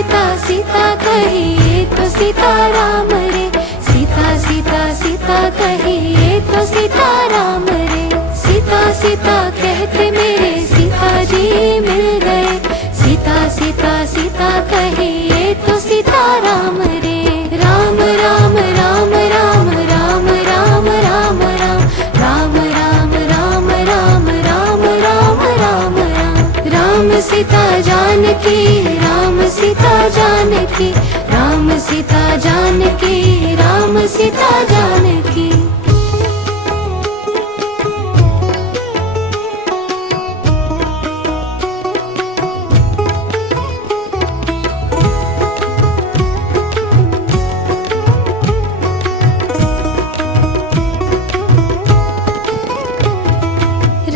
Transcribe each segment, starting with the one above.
सीता सीता कहिए तो सीता राम रे, सीता सीता सीता कहिए तो सीता राम रे। सीता सीता कहते मेरे सीता जी मिल गए, सीता सीता सीता कहिए तो सीता राम रे। राम राम राम राम राम राम राम राम राम राम राम राम राम राम राम। राम सीता जानकी, राम सीता जानकी, राम सीता जानकी, राम सीता जानकी।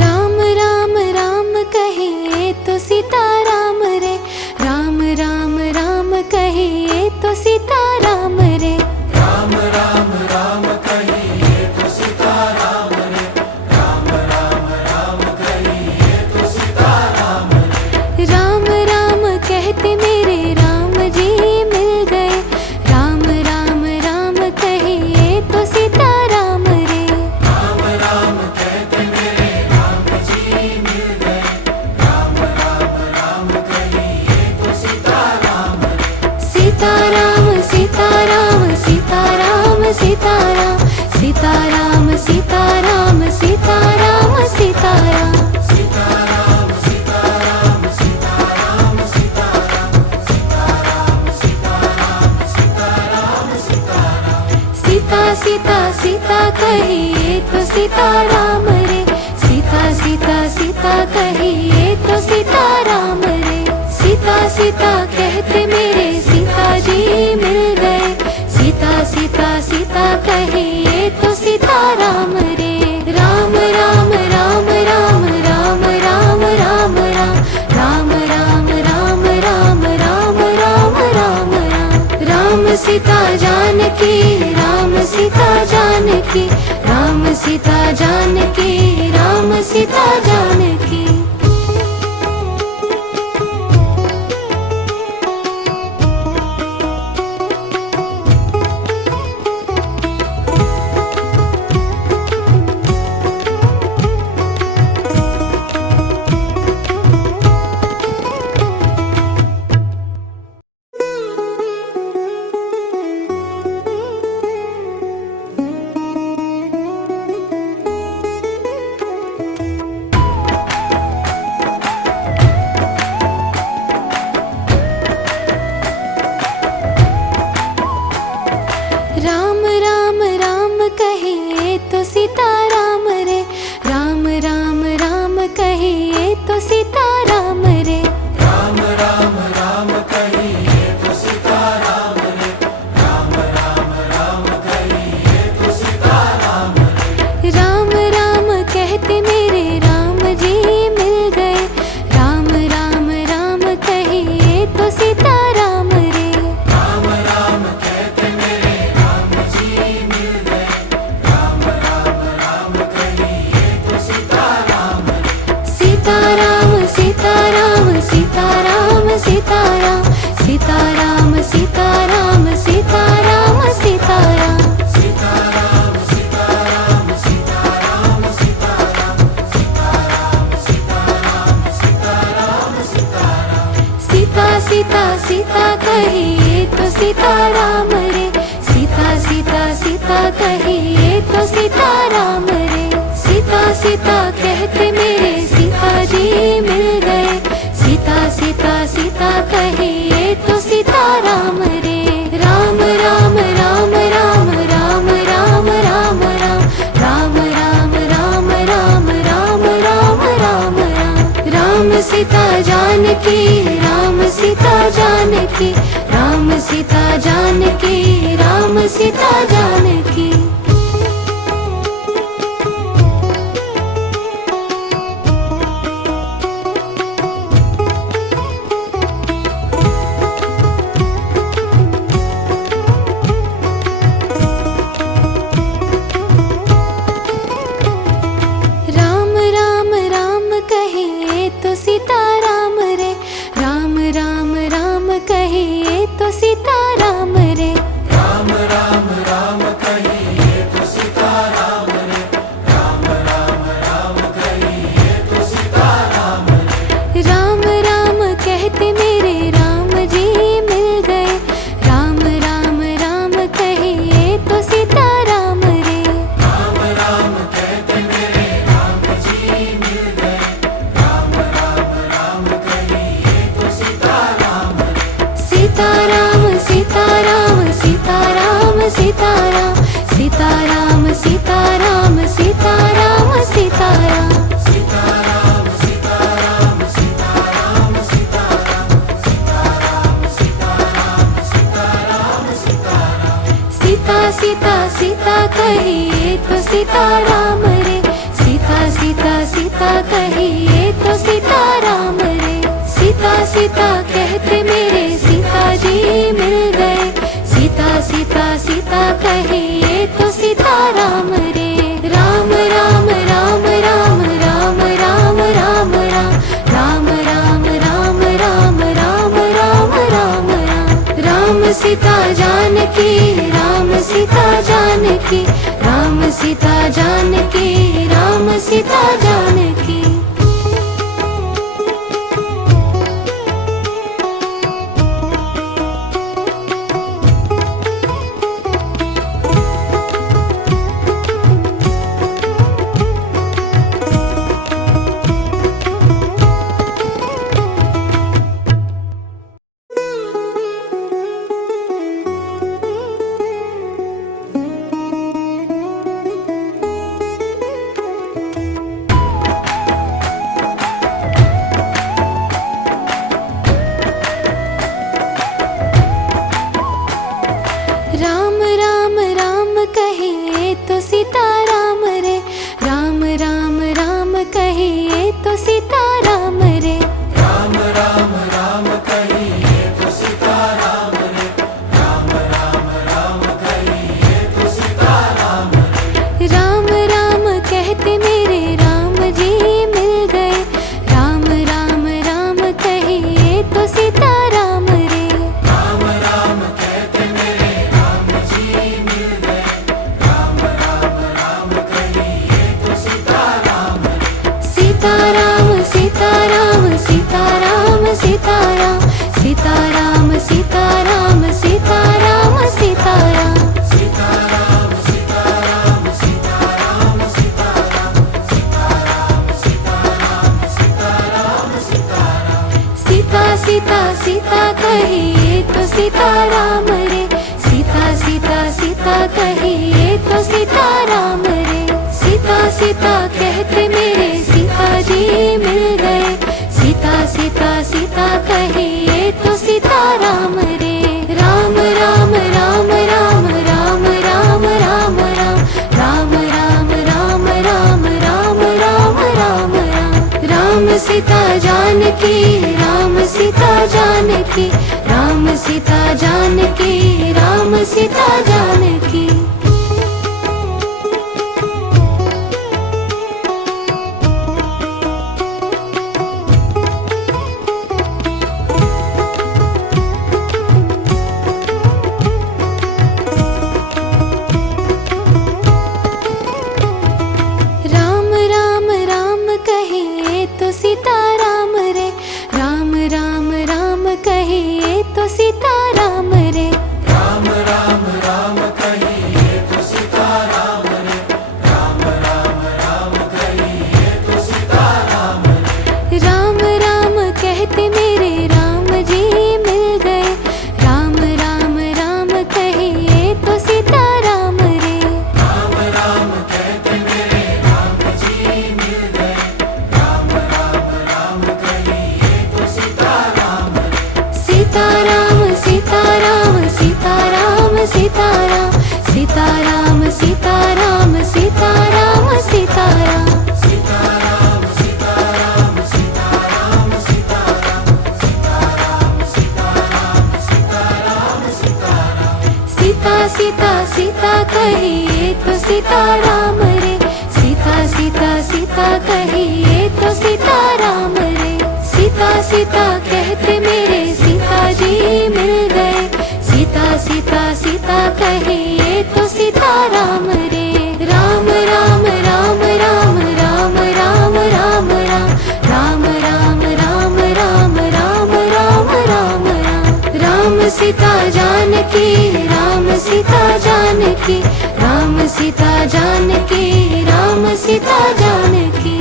राम राम राम कहिए तो सीता राम रे, राम राम राम कहिए तो सीता राम रे। राम राम राम कहिए तो सीता राम रे, राम राम राम कहिए तो सीता राम रे। राम राम कहते मेरे राम जी मिल गए, राम राम राम कहिए तो सीता राम रे। राम राम कहते मेरे राम जी मिल गए, राम राम राम कहिए तो सीता राम रे। सीता राम सीता राम सीता राम सीता राम, सीता राम सीता राम सीता राम सीता राम। सीता राम सीता राम सीता राम सीता राम, सीता राम सीता राम सीता राम सीता राम। सीता सीता सीता कहिए तो सीता राम रे, सीता सीता सीता कहिए तो सीता राम रे। सीता सीता कहते मेरे सीता जी मिल गए, सीता सीता सीता कहिए तो सीता राम रे। राम राम राम राम राम राम राम राम राम राम राम राम राम राम राम। राम सीता जानकी, राम सीता जानकी, राम सीता जानकी, राम सीता जानकी। राम राम राम कहिए तो सीता राम रे, राम राम राम कहिए तो सीता राम रे। राम राम राम कहिए तो सीता राम रे, राम राम राम कहिए तो सीता राम रे। राम राम कहते मेरे राम जी मिल गए, राम राम राम कहिए तो सीता राम रे। राम राम कहते मेरे राम जी मिल गए, राम राम राम कहिए तो सीता राम रे। सीता राम सीता राम सीता राम सीता राम, सीता राम सीता राम सीता राम सीता राम। सीता राम सीता राम सीता राम सीता राम, सीता राम सीता राम सीता राम सीता राम। सीता सीता सीता कहिए तो सीता राम रे, सीता सीता सीता कहिए तो सीता राम रे। सीता सीता कहते मेरे सीता जी मिल गए, सीता सीता सीता कहिए तो सीता राम रे। राम राम राम राम राम राम राम राम राम राम राम राम राम राम राम। राम सीता जानकी, राम सीता जानकी, राम सीता जानकी, राम सीता जानकी। राम राम राम कहिए तो सीता राम रे, राम राम राम कहिए सीताराम सीताराम सीताराम सीताराम सीताराम सीताराम सीताराम सीताराम सीताराम सीताराम सीताराम सीताराम सीताराम सीताराम सीताराम सीता सीता सीता कहिए तो सीताराम रे सीता सीता सीता कहिए तो सीताराम रे सीता सीता कहते मेरे सीता जी मिल गए सीता सीता सीता कहिए तो सीताराम रे राम राम राम राम राम राम राम राम राम राम राम राम राम राम राम राम सीता जानकी राम सीता जानकी राम सीता जानकी राम सीता जानकी राम राम राम कहिए तो सीताराम रे राम राम राम कहिए तो सीताराम रे राम राम राम कहिए तो सीताराम रे राम राम राम कहिए तो सीताराम रे राम राम कहते मेरे राम जी मिल गए राम राम राम कहिए तो सीताराम रे राम राम कहते मेरे राम जी मिल गए राम राम राम कहिए तो सीताराम रे सीताराम सीताराम सीताराम सीताराम सीताराम सीताराम सीताराम सीताराम सीताराम सीताराम सीताराम सीताराम सीताराम सीताराम सीताराम सीताराम सीता सीता सीता कहिए तो सीताराम रे सीता सीता सीता कहिए तो सीताराम रे सीता सीता कहते मेरे सीता जी मिल गए सीता सीता सीता कहिए तो सीताराम रे राम राम राम राम राम राम राम राम राम राम राम राम राम राम राम राम सीता जानकी राम सीता जानकी राम सीता जानकी राम सीता जानकी राम राम राम कहिए तो सीताराम रे राम राम राम कहिए तो सीताराम रे राम राम राम कहिए तो सीताराम रे राम राम राम कहिए तो सीताराम रे राम राम कहते मेरे राम जी मिल गए राम राम राम कहिए तो सीताराम रे राम राम कहते मेरे राम जी मिल गए राम राम राम कहिए तो सीताराम रे सीताराम सीताराम सीताराम सीताराम सीताराम सीताराम सीताराम सीताराम सीताराम सीताराम सीताराम सीताराम सीताराम सीताराम सीताराम सीताराम सीता सीता सीता कहिए तो सीताराम रे सीता सीता सीता कहिए तो सीताराम रे सीता सीता कहते मेरे सीता जी मिल गए सीता सीता सीता कहिए तो सीताराम रे राम राम राम राम राम राम राम राम राम राम राम राम राम राम राम राम सीता जानकी राम सीता जानकी राम सीता जानकी राम सीता जानकी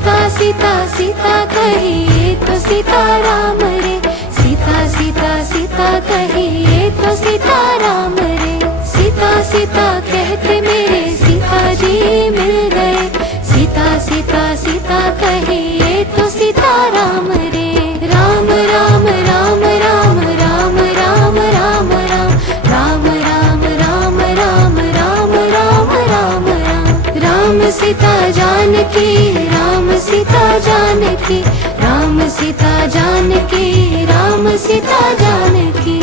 सीता सीता सीता कहिए तो सीताराम रे, सीता सीता सीता कहिए तो सीताराम रे। सीता सीता कहते मेरे सीता जी मिल गए, सीता सीता सीता कहिए तो सीताराम रे। राम राम राम राम राम राम राम राम राम राम राम राम राम राम राम। राम सीता जानकी, राम सीता जानकी, राम सीता जानकी, राम सीता जानकी।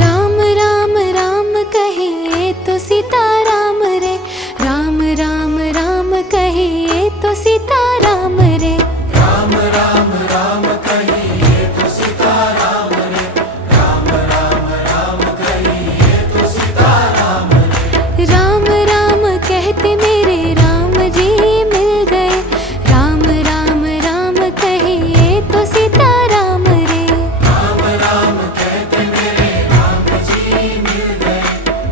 राम राम राम कहिए तो सीताराम रे, राम राम राम कहिए तो सीताराम रे। राम राम राम कहिए तो सीताराम रे, राम राम राम कहिए तो सीताराम रे। राम राम कहते मेरे राम जी मिल गए, राम राम राम कहिए तो सीताराम रे। राम राम कहते मेरे राम जी मिल गए,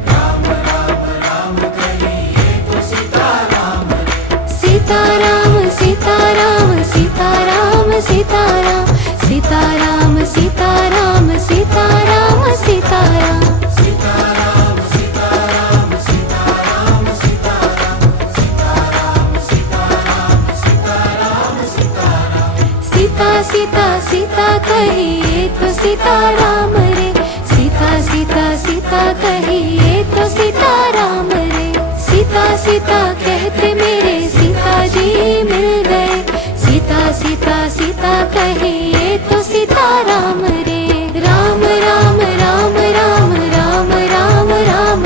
राम राम राम कहिए तो सीताराम रे। सीताराम सीताराम सीताराम सीताराम सीताराम सीताराम सीताराम सीताराम। सीताराम सीताराम सीताराम सीताराम सीताराम सीताराम सीताराम सीताराम। सीता सीता सीता कहिए तो सीताराम रे, सीता सीता सीता कहिए तो सीताराम रे। सीता सीता कहते मेरे सीता जी मिल गए, सीता सीता सीता कहिए तो सीताराम रे। राम राम राम राम राम राम राम राम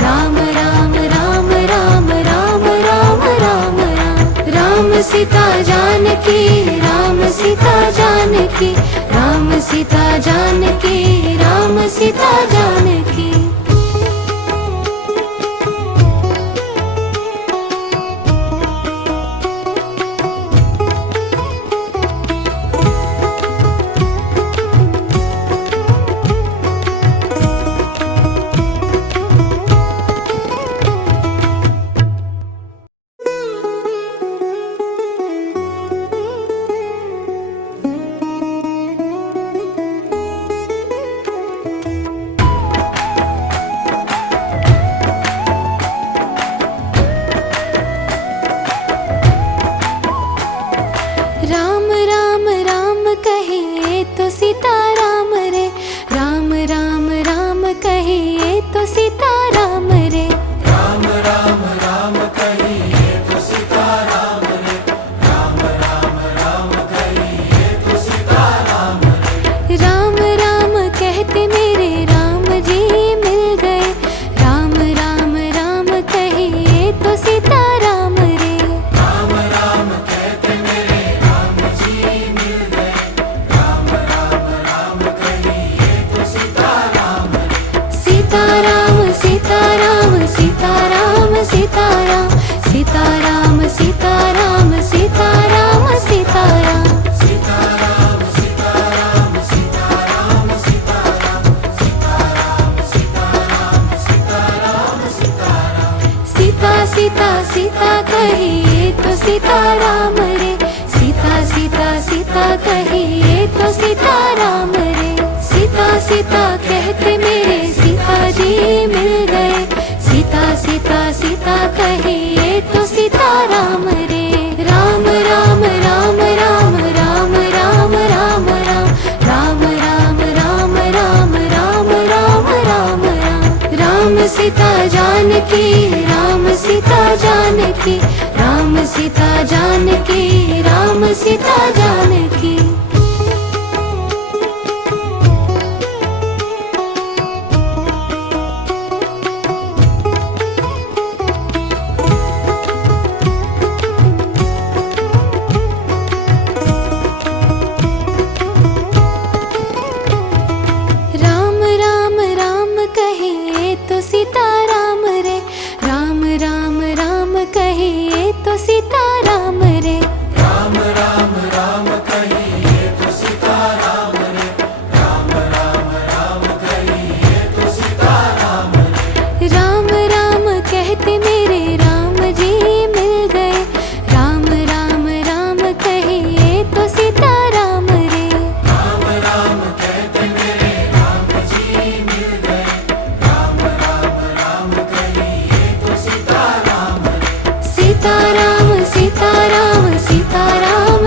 राम राम राम राम राम राम राम। राम सीता जानकी, राम सीता जानकी, राम सीता जानकी, राम सीता जानकी। राम राम राम कहिए तो सीताराम रे, राम राम राम कहिए तो सीताराम रे। राम राम राम कहिए तो सीताराम रे, राम राम राम कहिए तो सीताराम रे। राम राम कहते मेरे राम जी मिल गए, राम राम राम कहिए तो सीताराम रे। राम राम कहते मेरे राम जी मिल गए, राम राम राम कहिए तो सीताराम रे। सीताराम सीताराम सीताराम सीताराम सीताराम सीताराम सीताराम सीताराम। सीताराम सीताराम सीताराम सीताराम सीताराम सीताराम सीताराम सीताराम। सीता सीता सीता कहिए तो सीताराम रे, सीता सीता सीता कहिए तो सीताराम रे। सीता सीता कहते मेरे सीता जी मिल गए, सीता सीता सीता कहिए तो सीताराम रे। राम राम राम राम राम राम राम राम राम राम राम राम राम राम राम। राम सीता जानकी, राम सीता जानकी, राम सीता जानकी, राम सीता जानकी।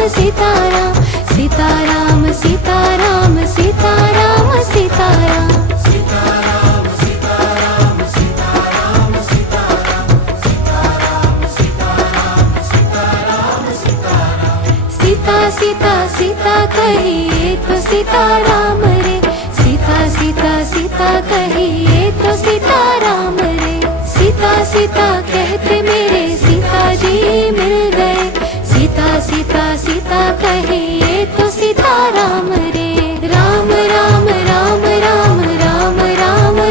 सीताराम सीताराम सीताराम सीताराम सीताराम सीताराम सीताराम सीताराम सीताराम सीताराम सीताराम सीताराम सीताराम सीता सीता सीता कहिए तो सीताराम रे सीता सीता सीता कहिए तो सीताराम रे सीता सीता कहते मेरे सीता जी मिल गए सीता सीता सीता कहिए तो सीताराम रे राम राम राम राम राम राम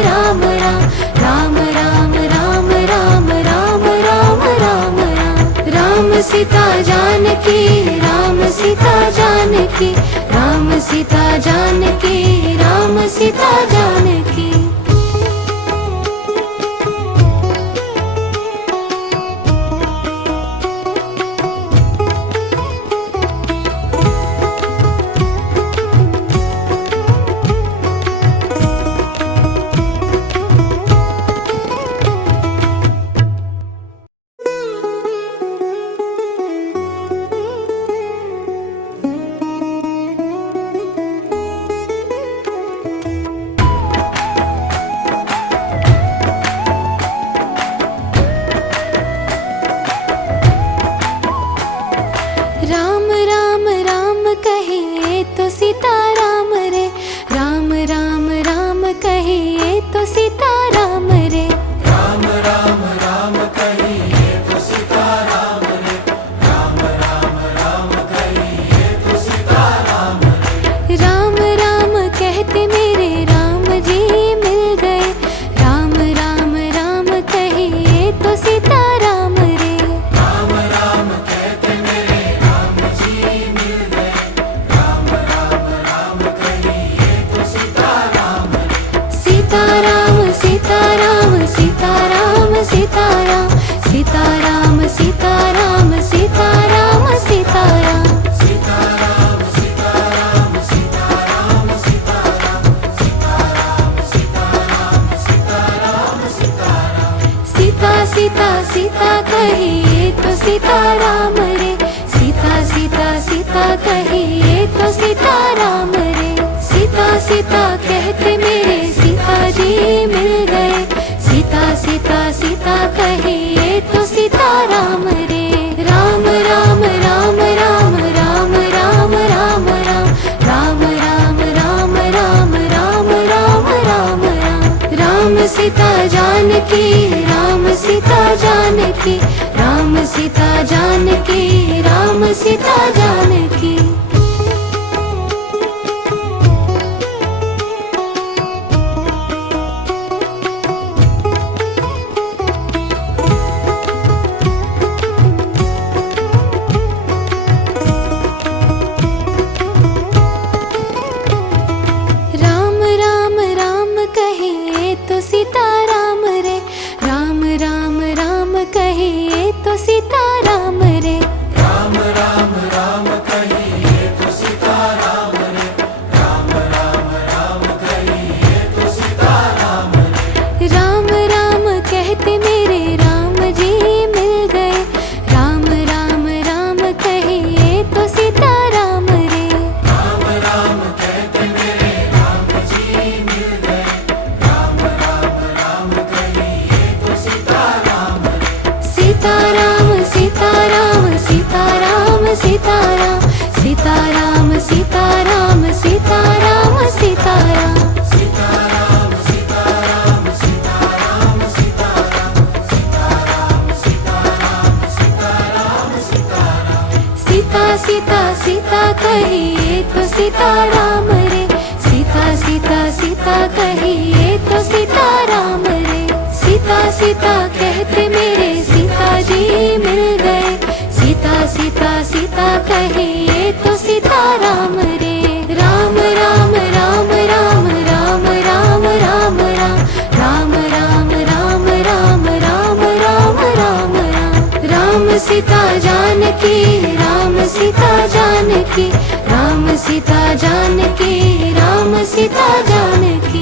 राम राम राम राम राम राम राम राम राम राम सीता जानकी राम सीता जानकी राम सीता जानकी राम सीता जानकी राम राम राम कहिए तो सीताराम रे राम राम राम कहिए तो सीताराम रे राम राम राम कहिए तो सीताराम रे राम राम राम कहिए तो सीताराम रे राम राम कहते मेरे राम जी मिल गए राम राम राम कहिए तो सीताराम रे राम राम कहते मेरे राम जी मिल गए राम राम राम कहिए तो सीताराम रे सीताराम सीताराम सीताराम सीताराम सीताराम सीताराम सीताराम सीताराम सीताराम सीताराम सीताराम सीताराम सीताराम सीताराम सीताराम सीताराम सीता सीता सीता कहिए तो सीताराम रे सीता सीता सीता कहिए तो सीताराम रे सीता सीता कहते मेरे सीता जी मिल गए सीता सीता सीता कहिए तो सीताराम रे राम राम राम राम राम राम राम राम राम राम राम राम राम राम राम राम सीता जानकी राम सीता जानकी राम सीता जानकी राम सीता जानकी राम राम राम कहिए तो सीताराम रे राम राम राम कहिए तो सीताराम रे राम राम राम कहिए तो सीताराम रे राम राम राम कहिए तो सीताराम रे राम राम कहते मेरे राम जी मिल गए राम राम राम कहिए तो सीताराम रे राम राम कहते मेरे राम जी मिल गए राम राम राम कहिए तो सीताराम रे सीताराम सीताराम सीताराम सीताराम सीताराम सीताराम सीताराम सीताराम सीताराम सीताराम सीताराम सीताराम सीताराम सीताराम सीताराम सीताराम सीता सीता सीता कहिए तो सीताराम रे सीता सीता सीता कहिए तो सीताराम रे सीता सीता कहते मेरे सीता जी मिल गए सीता सीता सीता कहिए तो सीताराम रे राम राम राम राम राम राम राम राम राम राम राम राम राम राम राम राम सीता जानकी राम सीता जानकी राम सीता जानकी राम सीता जानकी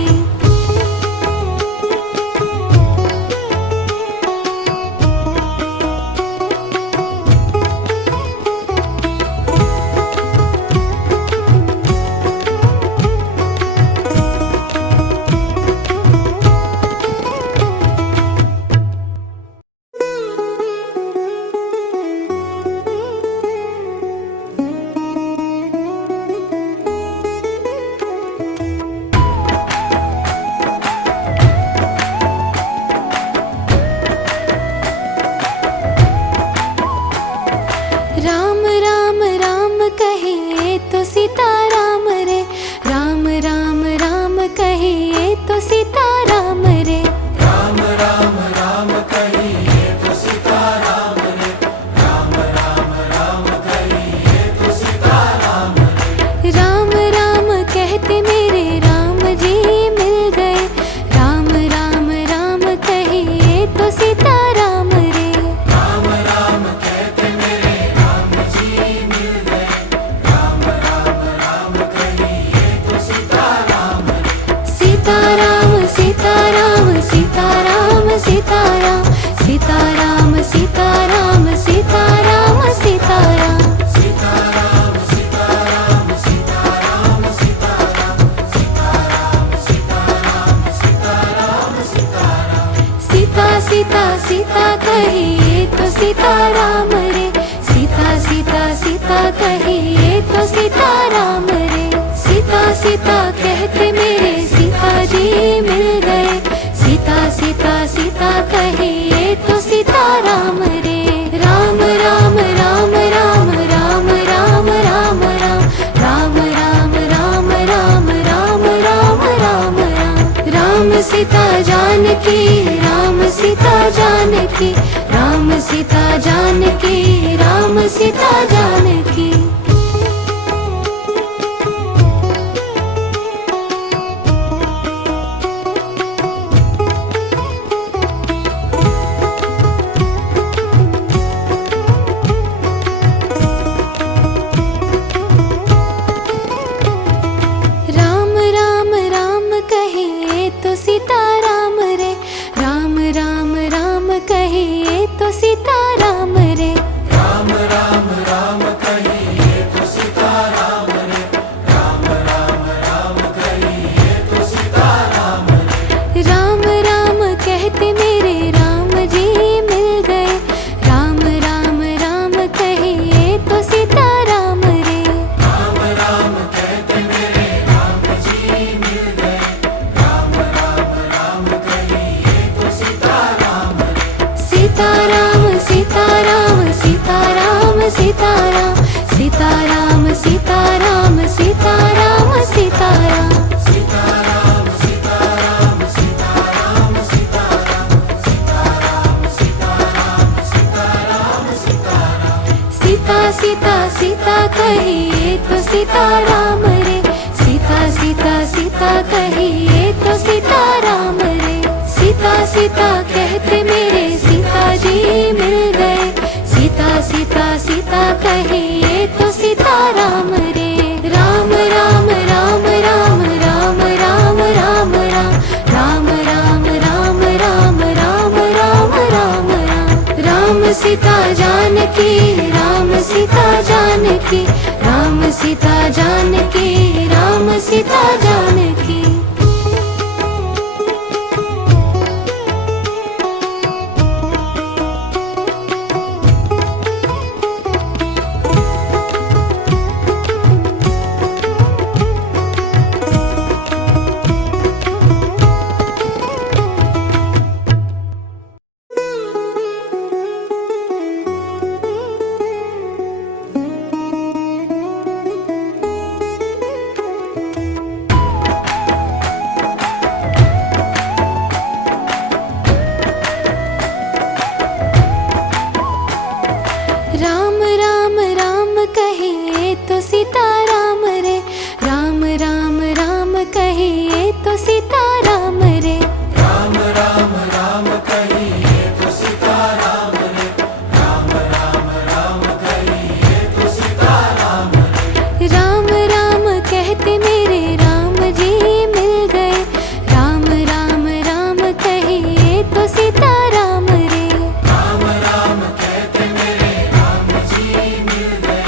सीता राम रे। सीता सीता सीता कहिए तो सीता राम रे। सीता सीता कहते मेरे सीता जी मिल गए। सीता सीता सीता कहिए तो सीता राम रे। राम राम राम राम राम राम राम राम राम राम राम राम राम राम राम राम सीता जानकी राम सीता जानकी राम सीता जानकी राम सीता जानकी। राम राम राम कहिए तो सीता राम रे। राम राम राम कहिए तो सीता राम रे। राम राम राम कहिए तो सीता राम रे। राम राम राम कहिए तो सीता राम रे। राम राम कहते मेरे राम जी मिल गए। राम राम राम कहिए तो सीता राम रे। राम राम कहते मेरे राम जी मिल गए। राम राम राम कहिए तो सीता राम रे। सीता राम सीता राम सीता राम सीता राम सीता राम सीता राम सीता राम सीता राम। सीता राम सीता राम सीता राम सीता राम सीता राम सीता राम सीता राम सीता राम। सीता सीता सीता कहिए तो सीता राम रे। सीता सीता सीता कहिए तो सीता राम रे। सीता सीता कहते मेरे सीता जी मिल गए। सीता सीता सीता कहिए तो सीता राम रे। राम राम राम राम राम राम राम राम राम राम राम राम राम राम राम राम सीता जानकी राम सीता जानकी राम सीता जानकी राम सीता जानकी। राम राम राम कहिए तो सीता राम रे। राम राम राम कहिए तो सीता राम रे। राम राम राम कहिए तो सीता राम रे। राम राम राम कहिए तो सीता राम रे। राम राम कहते मेरे राम जी मिल गए। राम राम राम कहिए तो सीता राम रे। राम राम कहते मेरे राम जी मिल गए।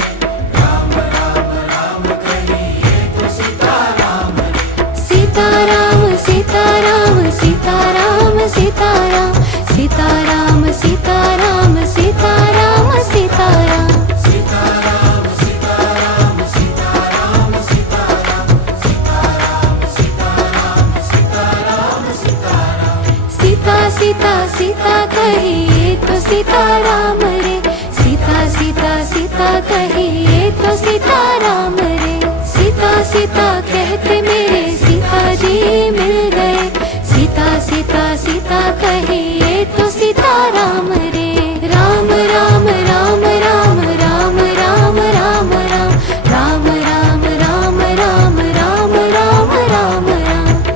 राम राम राम कहिए तो सीता राम रे। सीता राम सीता राम सीता राम सीता राम सीता राम सीता राम सीता राम सीता राम। सीता राम सीता राम सीता राम सीता राम सीता राम सीता राम सीता राम सीता राम। सीता सीता सीता कहिए तो सीता राम रे। सीता सीता सीता कहिए तो सीता राम रे। सीता सीता कहते मेरे सीता जी मिल गए। सीता सीता सीता कहिए तो सीता राम रे। राम राम राम राम राम राम राम राम राम राम राम राम राम राम राम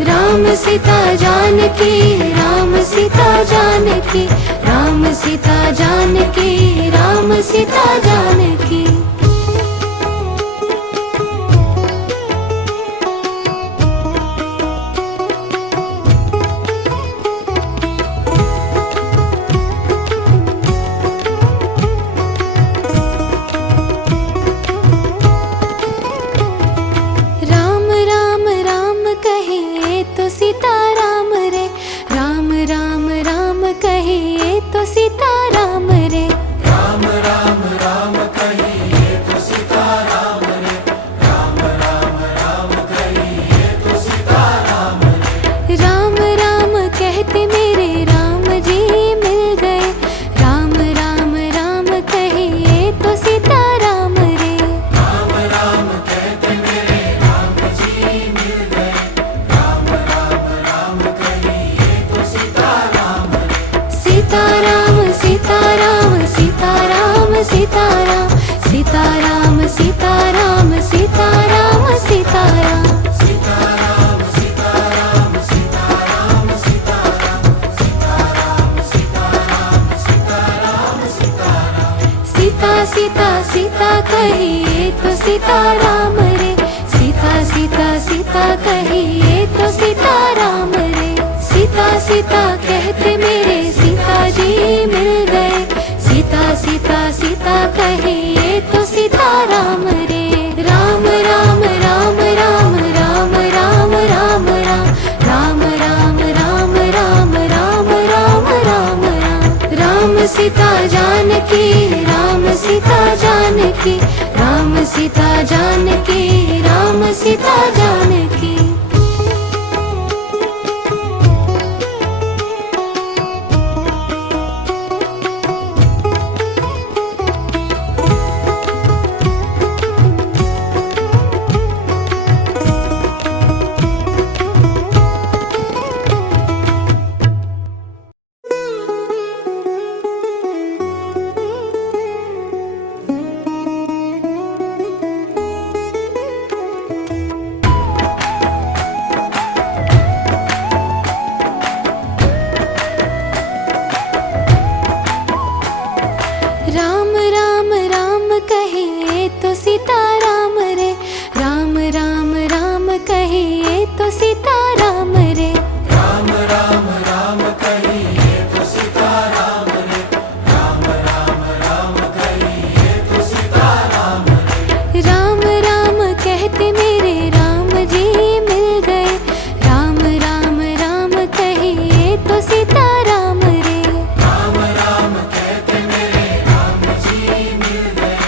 राम सीता जानकी राम सीता जानकी राम सीता जानकी राम सीता जानकी। राम राम राम कहिए तो सीता राम रे। राम राम राम कहिए तो सीता राम रे। सीता सीता सीता कहिए तो सीताराम रे, सीता सीता सीता कहिए तो सीताराम रे। सीता सीता कहते मेरे सीता जी मिल गए, सीता सीता सीता कहिए तो सीताराम रे। राम राम राम राम राम राम राम राम राम राम राम राम राम राम राम। राम सीता जानकी, राम सीता जानकी, राम सीता जानकी, राम सीता जानकी। राम राम राम कहिए तो सीताराम रे, राम राम राम कहिए तो सीताराम रे। राम राम राम कहिए तो सीताराम रे, राम राम राम कहिए तो सीताराम रे। राम राम कहते मेरे राम जी मिल गए, राम राम राम कहिए तो सीताराम रे। राम राम कहते मेरे राम जी मिल गए,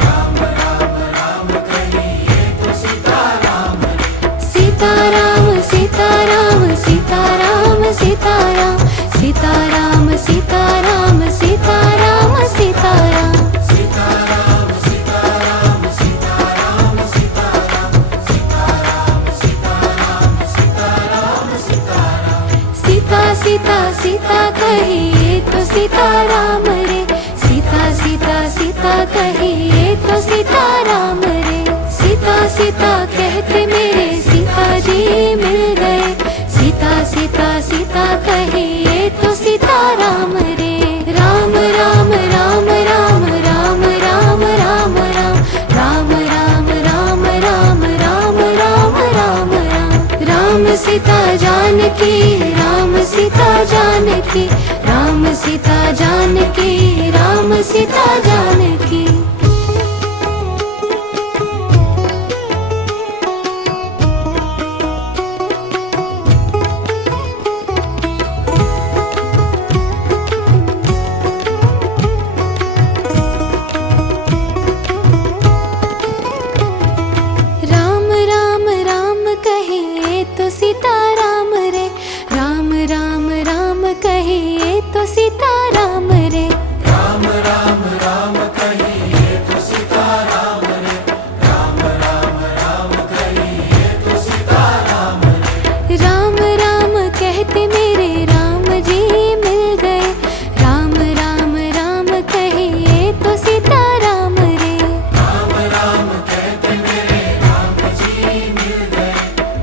राम राम राम कहिए तो सीताराम रे। सीताराम सीताराम सीताराम सीताराम सीताराम सीताराम सीताराम सीताराम। सीताराम सीताराम सीताराम सीताराम सीताराम सीताराम सीताराम सीताराम। सीता सीता सीता कहिए तो सीताराम रे, सीता सीता सीता कहिए तो सीताराम रे। सीता सीता कहते मेरे सीता जी मिल गए, सीता सीता सीता कहिए तो सीताराम रे। राम राम राम राम राम राम राम राम राम राम राम राम राम राम राम। राम सीता जानकी, राम सीता जानकी, राम सीता जानकी, राम सीता जानकी। राम राम राम कहिए तो सीताराम रे, राम राम राम कहिए तो सीताराम रे। राम राम राम कहिए तो सीताराम रे, राम राम राम कहिए तो सीताराम रे। राम राम कहते मेरे राम जी मिल गए, राम राम राम कहिए तो सीताराम रे। राम राम कहते मेरे राम जी मिल गए,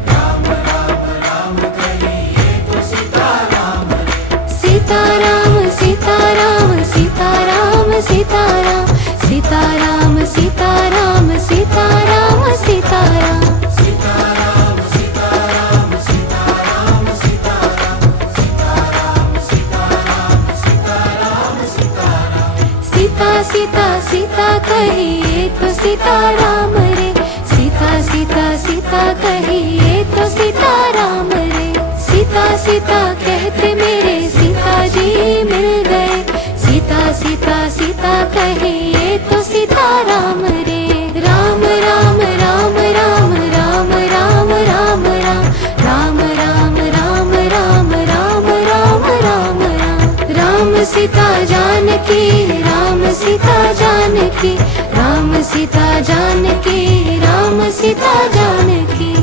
राम राम राम कहिए तो सीताराम रे। सीताराम सीताराम सीताराम सीताराम सीताराम सीताराम सीताराम सीताराम। सीताराम सीताराम सीताराम सीताराम सीताराम सीताराम सीताराम सीताराम। सीता सीता सीता कहिए तो सीताराम रे, सीता सीता सीता कहिए तो सीताराम रे। सीता सीता कहते मेरे सीता जी मिल गए, सीता सीता सीता कहिए तो सीताराम रे। राम राम राम राम राम राम राम राम राम राम राम राम राम राम राम। राम सीता जानकी, राम सीता जानकी, राम सीता जानकी, राम सीता जानकी।